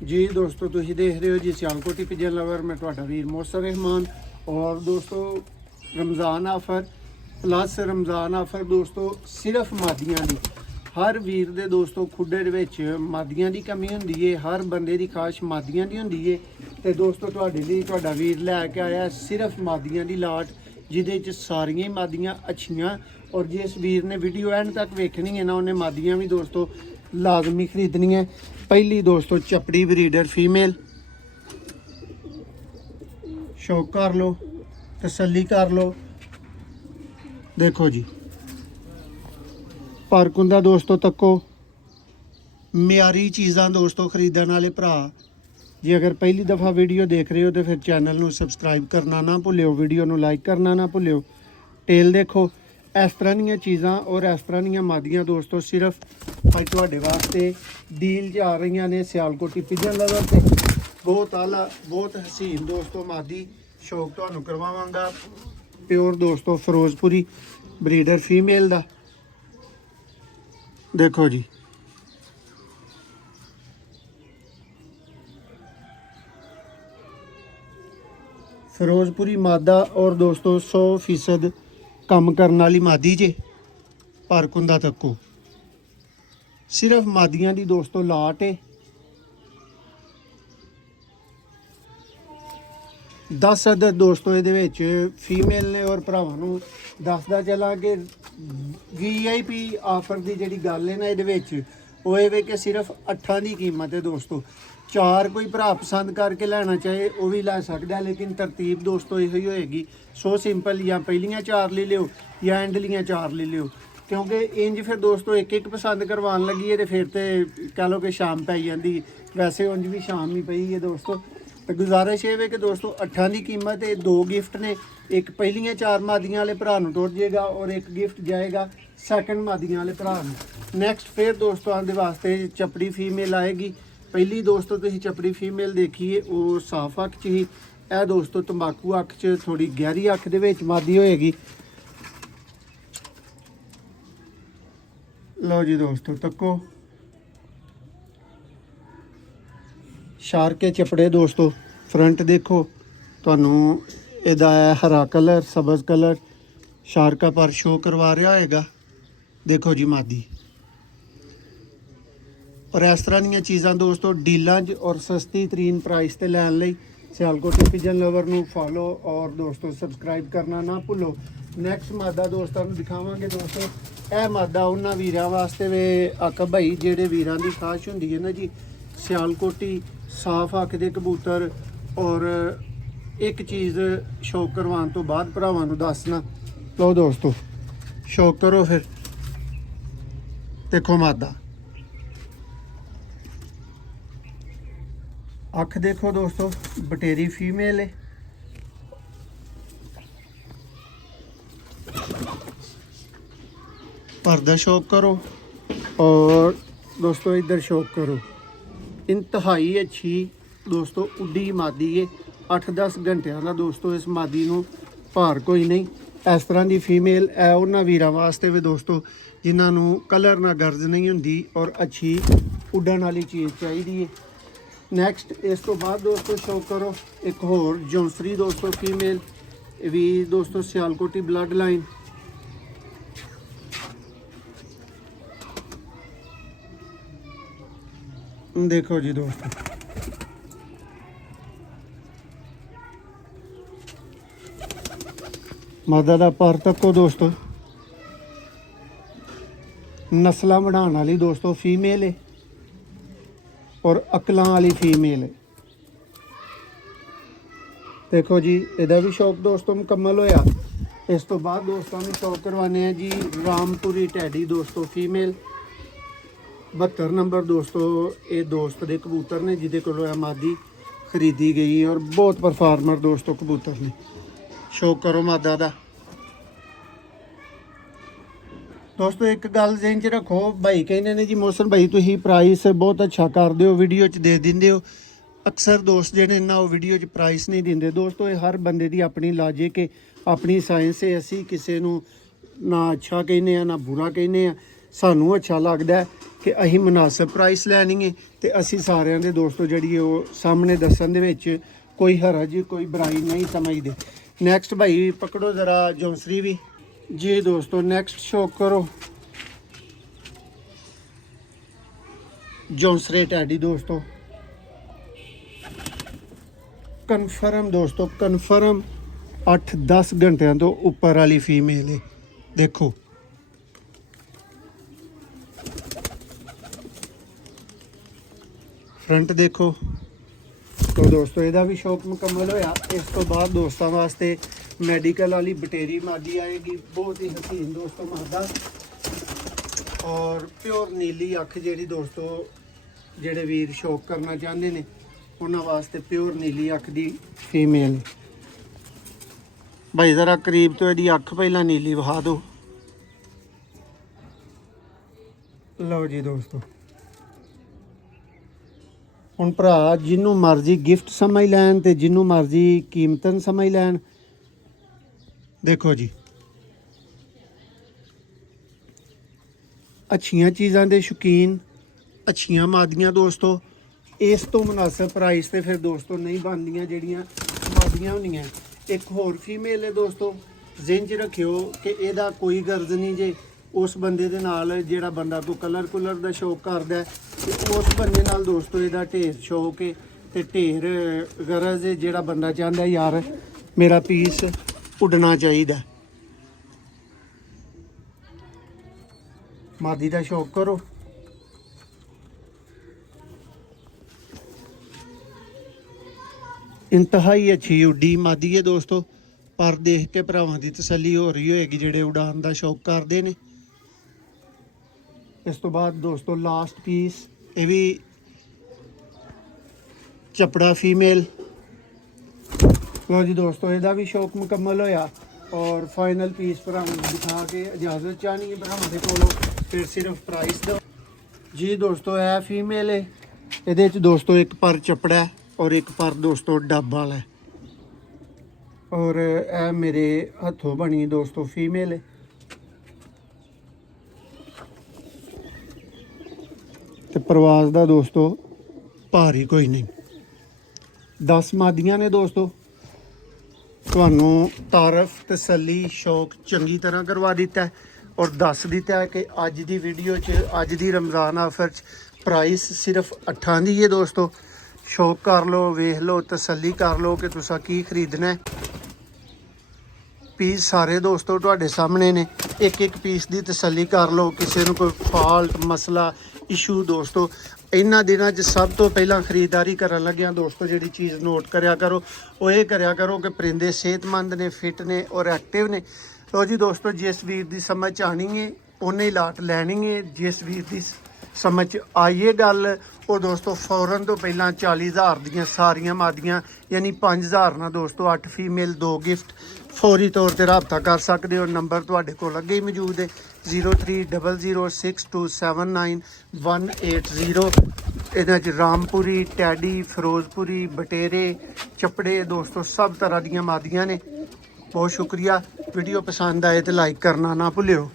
जी दोस्तों तुसीं देख रहे हो जी सियालकोटी पिजन लवर मैं तुहाडा वीर मोहसन रहमान। और दोस्तों Ramzan offer plus Ramzan offer दोस्तों सिर्फ मादियां दी हर वीर दे दोस्तों खुडे दे विच मादियां दी कमी हुंदी है, हर बंदे दी खाश मादियां दी हुंदी है। ते दोस्तों तुहाडे लई तुहाडा वीर लैके आया सिर्फ मादियां दी लाट जिहदे च सारियां ही मादियां अच्छियां। और जिस वीर ने वीडियो एंड तक वेखनी है ना उन्हें मादियां भी दोस्तों लाजमी खरीदनी है। पहली दोस्तों चपड़ी ब्रीडर फीमेल, शौक कर लो, तसल्ली कर लो। देखो जी पारकुंदा दोस्तों तको म्यारी चीज़ां दोस्तों खरीदने वाले भरा जी अगर पहली दफ़ा वीडियो देख रहे हो तो फिर चैनल को सबसक्राइब करना ना भुल्यो, वीडियो को लाइक करना ना भुल्यो। टेल देखो इस तरह दी चीज़ां और इस तरह दी मादियां दोस्तों सिर्फ अज तुहाडे वास्ते डील च आ रही ने सियालकोटी पिजन लवर से। बहुत आला बहुत हसीन दोस्तों मादी शौक तुहानू करवावांगा। प्योर दोस्तों फिरोजपुरी ब्रीडर फीमेल दा देखो जी फिरोजपुरी मादा और दोस्तों 100% काम करने वाली मादी जे पारकुंदा तको सिर्फ मादियां दी दोस्तों लाट है। 10 अदद दोस्तों ये फीमेल ने और भरावां नूं दसदा चला कि VIP आफर की जी गल है ना ये वो ये कि सिर्फ 8 की कीमत है दोस्तों। 4 कोई भरा पसंद करके लेना चाहे वो भी लै सकता है, लेकिन तरतीब दोस्तों यही होएगी सो सिंपल या पहलियां 4 ले लियो या एंडलियां 4 ले लियो। क्योंकि इंज फिर दोस्तों एक एक पसंद करवान लगी है तो फिर तो कह लो कि शाम पै जाती। वैसे उंज भी शाम ही पई है दोस्तों। तो गुजारिश ये है कि दोस्तों 8 की कीमत है। 2 गिफ्ट ने, एक पहलियां 4 मादियां वाले भरा नूं टुर जाएगा और एक गिफ्ट जाएगा सैकंड मादियां वाले भरा नूं। नैक्सट फिर दोस्तों आंदे वास्ते चपड़ी फीमेल आएगी। पहली दोस्तों तुसीं चपड़ी फीमेल देखिए वो साफ अख च ही, यह दोस्तों तंबाकू अख च थोड़ी गहरी अख दे विच मादी होएगी। लो जी दोस्तों तको शार्क के चपड़े दोस्तों फ्रंट देखो तुहानू इहदा हरा कलर सबज कलर शार्क का पर शो करवा रहा होएगा। देखो जी मादी और इस तरह दी चीज़ां दोस्तों डीलां और सस्ती तरीन प्राइस ते लैन लई सियालकोटी पिजन लवर नू फॉलो और दोस्तों सबसक्राइब करना ना भुल्लो। नैक्सट मादा दोस्तों दिखावांगे दोस्तों यह मादा उन्होंने वीरां वास्ते वे अक भाई जेडे वीरां दी खाश हुंदी है ना जी सियालकोटी साफ अख दे कबूतर। और एक चीज़ शौक करवाने तो बाद भरावां नू दसना। लो दोस्तों शौक करो फिर देखो मादा अख देखो दोस्तों बटेरी फीमेल है। पर्दा शौक करो और दोस्तों इधर शौक करो। इंतहाई अच्छी दोस्तों उड्डी मादी है। 8-10 घंटिया का दोस्तों इस मादी नूं भार कोई नहीं। इस तरह की फीमेल है उन्होंने वीरां वास्ते भी दोस्तों जिन्होंने कलर ना गर्ज नहीं हुंदी और अच्छी उड्डण वाली चीज़ चाहिए है। नैक्सट इस तो बाद दोस्तों शौक करो एक होर जौंसरी दोस्तों फीमेल भी दोस्तों सियालकोटी ब्लड लाइन। देखो जी दोस्तों मादा दा पर तको दोस्तों नस्लां बढ़ाने वाली दोस्तों फीमेल है और अकलां वाली फीमेल है। देखो जी इहदा भी शौक दोस्तों मुकम्मल होया। इस तो बाद दोस्तों में शौक करवाने हैं जी रामपुरी टैडी दोस्तों फीमेल 72 नंबर दोस्तों। ये दोस्त दे कबूतर ने जिदे कोलों मादी खरीदी गई और बहुत परफार्मर दोस्तों कबूतर ने। शौक करो मादा दा दोस्तों। एक गल ज़हन च रखो भाई कहने ने जी मोहसन भाई तुसीं प्राइस बहुत अच्छा कर दो वीडियो च दे दिंदे हो। अक्सर दोस्त जिहड़े ना वो वीडियो च प्राइस नहीं दिंदे दोस्तों। ये हर बंदे दी अपनी लॉजिक है अपनी साइंस है। असी किसी नूं ना अच्छा कहने ना बुरा कहने सानू अच्छा लगता है ਕਿ ਅਸੀਂ ਮੁਨਾਸਬ ਪ੍ਰਾਈਸ ਲੈਣੀ ਹੈ ਤੇ ਅਸੀਂ ਸਾਰਿਆਂ ਦੇ ਦੋਸਤੋ ਜਿਹੜੀ ਉਹ ਸਾਹਮਣੇ ਦੱਸਣ ਦੇ ਵਿੱਚ ਕੋਈ ਹਰਜ ਕੋਈ ਬੁਰਾਈ ਨਹੀਂ ਸਮਝਦੇ। ਨੈਕਸਟ ਭਾਈ ਪਕੜੋ ਜ਼ਰਾ ਜੌਂਸਰੀ ਵੀ ਜੀ ਦੋਸਤੋ। ਨੈਕਸਟ ਸ਼ੌਕ ਕਰੋ ਜੌਂਸਰੇ ਟੈਡੀ ਦੋਸਤੋ। ਕਨਫਰਮ ਦੋਸਤੋ, ਕਨਫਰਮ 8-10 ਘੰਟਿਆਂ ਤੋਂ ਉੱਪਰ ਵਾਲੀ ਫੀਮੇਲ ਹੈ। ਦੇਖੋ ਫਰੰਟ ਦੇਖੋ। ਤੋ ਦੋਸਤੋ ਇਹਦਾ ਵੀ ਸ਼ੌਕ ਮੁਕੰਮਲ ਹੋਇਆ। ਇਸ ਤੋਂ ਬਾਅਦ ਦੋਸਤਾਂ ਵਾਸਤੇ ਮੈਡੀਕਲ ਵਾਲੀ ਬਟੇਰੀ ਮਾਦੀ ਆਏਗੀ, ਬਹੁਤ ਹੀ ਹਸੀਨ ਦੋਸਤੋ ਮਾਦਾ ਔਰ ਪਿਓਰ ਨੀਲੀ ਅੱਖ ਜਿਹੜੀ ਦੋਸਤੋ ਜਿਹੜੇ ਵੀਰ ਸ਼ੌਕ ਕਰਨਾ ਚਾਹੁੰਦੇ ਨੇ ਉਹਨਾਂ ਵਾਸਤੇ ਪਿਓਰ ਨੀਲੀ ਅੱਖ ਦੀ ਫੀਮੇਲ ਹੈ। ਭਾਈ ਜ਼ਰਾ ਕਰੀਬ ਤੋਂ ਇਹਦੀ ਅੱਖ ਪਹਿਲਾਂ ਨੀਲੀ ਵਿਖਾ ਦਿਓ। ਲਓ ਜੀ ਦੋਸਤੋ, ਹੁਣ ਭਰਾ ਜਿਹਨੂੰ ਮਰਜ਼ੀ ਗਿਫਟ ਸਮਝ ਲੈਣ ਤੇ ਜਿਹਨੂੰ ਮਰਜ਼ੀ ਕੀਮਤਨ ਸਮਝ ਲੈਣ। ਦੇਖੋ ਜੀ ਅੱਛੀਆਂ ਚੀਜ਼ਾਂ ਦੇ ਸ਼ੌਕੀਨ, ਅੱਛੀਆਂ ਮਾਦੀਆਂ ਦੋਸਤੋ, ਇਸ ਤੋਂ ਮੁਨਾਸਬ ਪ੍ਰਾਈਸ ਤੇ ਫਿਰ ਦੋਸਤੋ ਨਹੀਂ ਬਣਦੀਆਂ ਜਿਹੜੀਆਂ ਮਾਦੀਆਂ ਹੁੰਦੀਆਂ। ਇੱਕ ਹੋਰ ਫੀਮੇਲ ਹੈ ਦੋਸਤੋ, ਜ਼ਿਹਨ 'ਚ ਰੱਖਿਓ ਕਿ ਇਹਦਾ ਕੋਈ ਗਰਜ਼ ਨਹੀਂ ਜੇ ਉਸ ਬੰਦੇ ਦੇ ਨਾਲ ਜਿਹੜਾ ਬੰਦਾ ਕੋਈ ਕਲਰ ਕੁਲਰ ਦਾ ਸ਼ੌਕ ਕਰਦਾ ਤੇ ਉਸ ਬੰਦੇ ਨਾਲ ਦੋਸਤੋ ਇਹਦਾ ਢੇਰ ਸ਼ੌਕ ਹੈ ਤੇ ਢੇਰ ਗਰਜ਼ ਹੈ। ਜਿਹੜਾ ਬੰਦਾ ਚਾਹੁੰਦਾ ਯਾਰ ਮੇਰਾ ਪੀਸ ਉੱਡਣਾ ਚਾਹੀਦਾ, ਮਾਦੀ ਦਾ ਸ਼ੌਕ ਕਰੋ। ਇੰਤਹਾਈ ਅੱਛੀ ਉੱਡੀ ਮਾਦੀ ਹੈ ਦੋਸਤੋ, ਪਰ ਦੇਖ ਕੇ ਭਰਾਵਾਂ ਦੀ ਤਸੱਲੀ ਹੋ ਰਹੀ ਹੋਏਗੀ ਜਿਹੜੇ ਉਡਾਨ ਦਾ ਸ਼ੌਕ ਕਰਦੇ ਨੇ। ਇਸ ਤੋਂ ਬਾਅਦ ਦੋਸਤੋ ਲਾਸਟ ਪੀਸ, ਇਹ ਵੀ ਚਪੜਾ ਫੀਮੇਲ। ਲੋ ਜੀ ਦੋਸਤੋ ਇਹਦਾ ਵੀ ਸ਼ੌਕ ਮੁਕੰਮਲ ਹੋਇਆ ਔਰ ਫਾਈਨਲ ਪੀਸ ਭਰਾਵਾਂ ਨੂੰ ਦਿਖਾ ਕੇ ਇਜਾਜ਼ਤ ਚਾਹਣੀ ਹੈ ਭਰਾਵਾਂ ਦੇ ਕੋਲੋਂ, ਫਿਰ ਸਿਰਫ ਪ੍ਰਾਈਸ ਦਿਓ ਜੀ ਦੋਸਤੋ। ਇਹ ਫੀਮੇਲ ਹੈ, ਇਹਦੇ 'ਚ ਦੋਸਤੋ ਇੱਕ ਪਰ ਚਪੜਾ ਹੈ ਔਰ ਇੱਕ ਪਰ ਦੋਸਤੋ ਡੱਬ ਵਾਲਾ ਹੈ ਔਰ ਇਹ ਮੇਰੇ ਹੱਥੋਂ ਬਣੀ ਦੋਸਤੋ ਫੀਮੇਲ ਹੈ। ਤੇ ਪ੍ਰਵਾਸ ਦਾ ਦੋਸਤੋ ਭਾਰੀ ਕੋਈ ਨਹੀਂ। 10 ਮਾਦੀਆਂ ਨੇ ਦੋਸਤੋ, ਤੁਹਾਨੂੰ ਤਾਰਫ ਤਸੱਲੀ ਸ਼ੌਕ ਚੰਗੀ ਤਰ੍ਹਾਂ ਕਰਵਾ ਦਿੱਤਾ ਹੈ ਔਰ ਦੱਸ ਦਿੱਤਾ ਹੈ ਕਿ ਅੱਜ ਦੀ ਵੀਡੀਓ 'ਚ ਅੱਜ ਦੀ ਰਮਜ਼ਾਨ ਆਫਰ 'ਚ ਪ੍ਰਾਈਸ ਸਿਰਫ 8 ਦੀ ਹੈ ਦੋਸਤੋ। ਸ਼ੌਕ ਕਰ ਲਓ, ਵੇਖ ਲਓ, ਤਸੱਲੀ ਕਰ ਲਓ ਕਿ ਤੁਸੀਂ ਕੀ ਖਰੀਦਣਾ ਹੈ। ਪੀਸ ਸਾਰੇ ਦੋਸਤੋ ਤੁਹਾਡੇ ਸਾਹਮਣੇ ਨੇ, ਇੱਕ ਇੱਕ ਪੀਸ ਦੀ ਤਸੱਲੀ ਕਰ ਲਓ। ਕਿਸੇ ਨੂੰ ਕੋਈ ਫਾਲਟ ਮਸਲਾ ਇਸ਼ੂ ਦੋਸਤੋ ਇਹਨਾਂ ਦਿਨਾਂ 'ਚ ਸਭ ਤੋਂ ਪਹਿਲਾਂ ਖਰੀਦਦਾਰੀ ਕਰਨ ਲੱਗਿਆ ਦੋਸਤੋ ਜਿਹੜੀ ਚੀਜ਼ ਨੋਟ ਕਰਿਆ ਕਰੋ ਉਹ ਇਹ ਕਰਿਆ ਕਰੋ ਕਿ ਪਰਿੰਦੇ ਸਿਹਤਮੰਦ ਨੇ, ਫਿੱਟ ਨੇ ਔਰ ਐਕਟਿਵ ਨੇ। ਲਓ ਜੀ ਦੋਸਤੋ, ਜਿਸ ਵੀਰ ਦੀ ਸਮਝ ਆਣੀ ਹੈ ਉਹਨੇ ਹੀ ਲਾਟ ਲੈਣੀ ਹੈ। ਜਿਸ ਵੀਰ ਦੀ ਸਮਝ ਆਈਏ ਗੱਲ ਉਹ ਦੋਸਤੋ ਫੌਰਨ ਤੋਂ ਪਹਿਲਾਂ 40,000 ਦੀਆਂ ਸਾਰੀਆਂ ਮਾਦੀਆਂ ਯਾਨੀ 5,000 ਨਾਲ ਦੋਸਤੋ 8 ਫੀਮੇਲ 2 ਗਿਫਟ ਫੌਰੀ ਤੌਰ ਤੇ ਰਾਬਤਾ ਕਰ ਸਕਦੇ ਹੋ। ਨੰਬਰ ਤੁਹਾਡੇ ਕੋਲ ਅੱਗੇ ਹੀ ਮੌਜੂਦ ਹੈ 030062798180। ਇਹਨਾਂ 'ਚ ਰਾਮਪੁਰੀ, ਟੈਡੀ, ਫਿਰੋਜ਼ਪੁਰੀ, ਬਟੇਰੇ, ਚਪੜੇ ਦੋਸਤੋ ਸਭ ਤਰ੍ਹਾਂ ਦੀਆਂ ਮਾਦੀਆਂ ਨੇ। ਬਹੁਤ ਸ਼ੁਕਰੀਆ। ਵੀਡੀਓ ਪਸੰਦ ਆਏ ਤੇ ਲਾਈਕ ਕਰਨਾ ਨਾ ਭੁੱਲਿਓ।